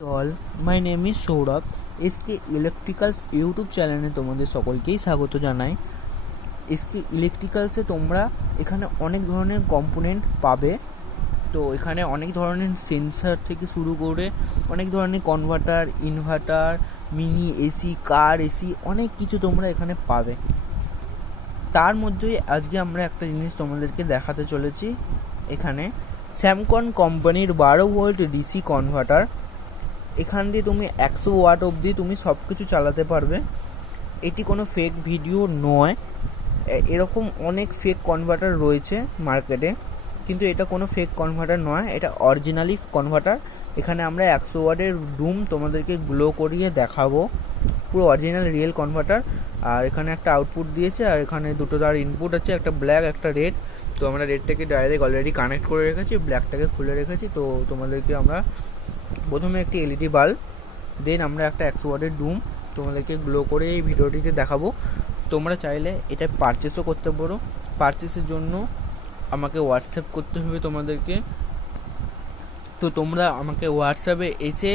All my name is Sourav SK electricals YouTube চ্যানেলে তোমাদের সকলকেই স্বাগত জানাই। এসকে ইলেকট্রিক্যালসে তোমরা এখানে অনেক ধরনের কম্পোনেন্ট পাবে। তো এখানে অনেক ধরনের সেন্সার থেকে শুরু করে অনেক ধরনের converter inverter mini AC car AC অনেক কিছু তোমরা এখানে পাবে। তার মধ্যেই আজকে আমরা একটা জিনিস তোমাদেরকে দেখাতে চলেছি। এখানে স্যামকন কোম্পানির বারো ভোল্ট ডিসি কনভার্টার এখান দিয়ে তুমি একশো ওয়াট অবধি তুমি সব কিছু চালাতে পারবে। এটি কোনো ফেক ভিডিও নয়। এরকম অনেক ফেক কনভার্টার রয়েছে মার্কেটে কিন্তু এটা কোনো ফেক কনভার্টার নয়, এটা অরিজিনালি কনভার্টার এখানে আমরা একশো ওয়াটের ডুম তোমাদেরকে গ্লো করিয়ে দেখাবো। পুরো অরিজিনাল রিয়েল কনভার্টার আর এখানে একটা আউটপুট দিয়েছে, আর এখানে দুটো তার ইনপুট আছে, একটা ব্ল্যাক একটা রেড তো আমরা রেডটাকে ডাইরেক্ট অলরেডি কানেক্ট করে রেখেছি ব্ল্যাকটাকে খুলে রেখেছি। তো তোমাদেরকে আমরা প্রথমে একটি এলইডি বাল্ব দেন আমরা একটা একশো ওয়াটের ডুম তোমাদেরকে গ্লো করে এই ভিডিওটিতে দেখাবো। তোমরা চাইলে এটা পারচেসও করতে পারো। পারচেসের জন্য আমাকে হোয়াটসঅ্যাপ করতে হবে তোমাদেরকে। তো তোমরা আমাকে হোয়াটসঅ্যাপে এসে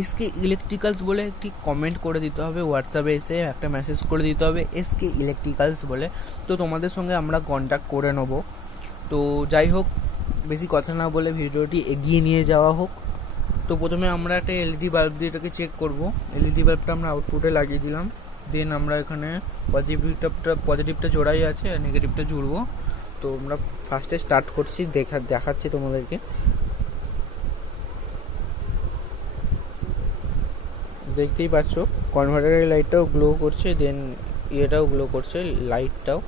এসকে ইলেকট্রিক্যালস বলে একটি কমেন্ট করে দিতে হবে। হোয়াটসঅ্যাপে এসে একটা মেসেজ করে দিতে হবে এসকে ইলেকট্রিক্যালস বলে। তো তোমাদের সঙ্গে আমরা কন্ট্যাক্ট করে নেব। তো যাই হোক, বেশি কথা না বলে ভিডিওটি এগিয়ে নিয়ে যাওয়া হোক। তো প্রথমে আমরা একটা এলইডি বাল্ব দিয়ে এটাকে চেক করব। এলইডি বাল্বটা আমরা আউটপুটে লাগিয়ে দিলাম। দেন আমরা এখানে পজিটিভটা পজিটিভটা জোড়াই আছে আর নেগেটিভটা জুড়বো। তো আমরা ফার্স্টে স্টার্ট করছি, দেখা, দেখাচ্ছি তোমাদেরকে। দেখতেই পাচ্ছ কনভার্টারের লাইটটাও গ্লো করছে দেন ইয়েটাও গ্লো করছে লাইটটাও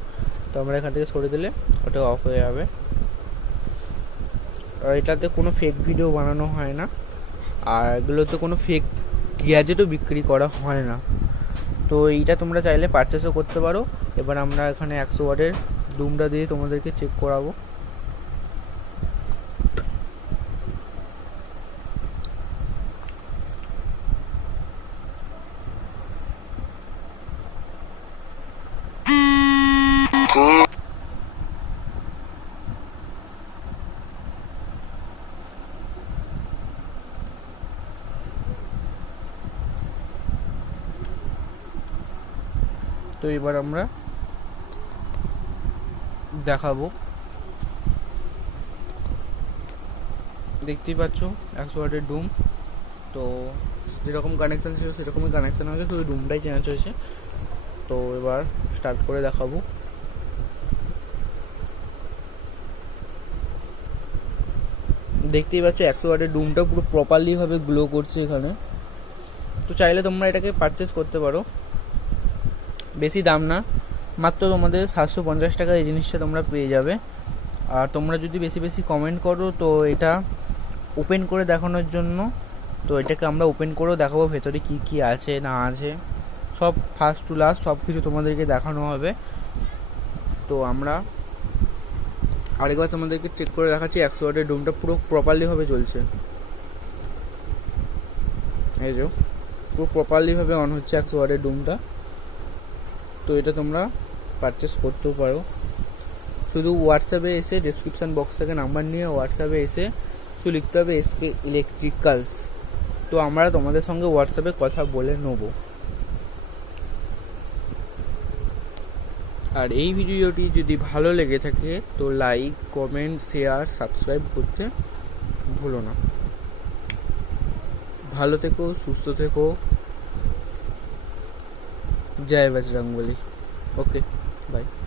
তো আমরা এখান থেকে সরে দিলে ওটা অফ হয়ে যাবে। আর এটাতে কোনো ফেক ভিডিও বানানো হয় না। আর এগুলোতে কোনো ফেক গ্যাজেটও বিক্রি করা হয় না। তো এইটা তোমরা চাইলে পারচেসও করতে পারো। এবার আমরা এখানে একশো ওয়াটের ডুমটা দিয়ে তোমাদেরকে চেক করাবো। তো এবার আমরা দেখাবো। দেখতেই পাচ্ছ, একশো ওয়াটের ডুম। তো যেরকম কানেকশান ছিল সেরকমই কানেকশান হয়েছে, শুধু ডুমটাই চেঞ্জ হয়েছে। তো এবার স্টার্ট করে দেখাবো। দেখতেই পাচ্ছ একশো ওয়াটের ডুমটা পুরো প্রপারলিভাবে গ্লো করছে এখানে। তো চাইলে তোমরা এটাকে পারচেস করতে পারো। বেশি দাম না, মাত্র তোমাদের সাতশো পঞ্চাশ টাকা এই জিনিসটা তোমরা পেয়ে যাবে। আর তোমরা যদি বেশি বেশি কমেন্ট করো, তো এটা ওপেন করে দেখানোর জন্য, তো এটাকে আমরা ওপেন করেও দেখাবো ভেতরে কি কি আছে, না আছে। সব ফার্স্ট টু লাস্ট সব কিছু তোমাদেরকে দেখানো হবে। তো আমরা আরেকবার তোমাদেরকে চেক করে দেখাচ্ছি একশো ওয়াটের ডুমটা পুরো প্রপারলিভাবে চলছে। এই যে, পুরো প্রপারলিভাবে অন হচ্ছে একশো ওয়াটের ডুমটা তো এটা তোমরা পারচেস করতেও পারো। শুধু হোয়াটসঅ্যাপে এসে ডেসক্রিপশান বক্স থেকে নাম্বার নিয়ে হোয়াটসঅ্যাপে এসে শুধু লিখতে হবে এসকে ইলেকট্রিক্যালস তো আমরা তোমাদের সঙ্গে হোয়াটসঅ্যাপে কথা বলে নেব। আর এই ভিডিওটি যদি ভালো লেগে থাকে, তো লাইক কমেন্ট শেয়ার সাবস্ক্রাইব করতে ভুলো না। ভালো থেকো, সুস্থ থেকো। জয় বাজরাঙ্গলি। Okay bye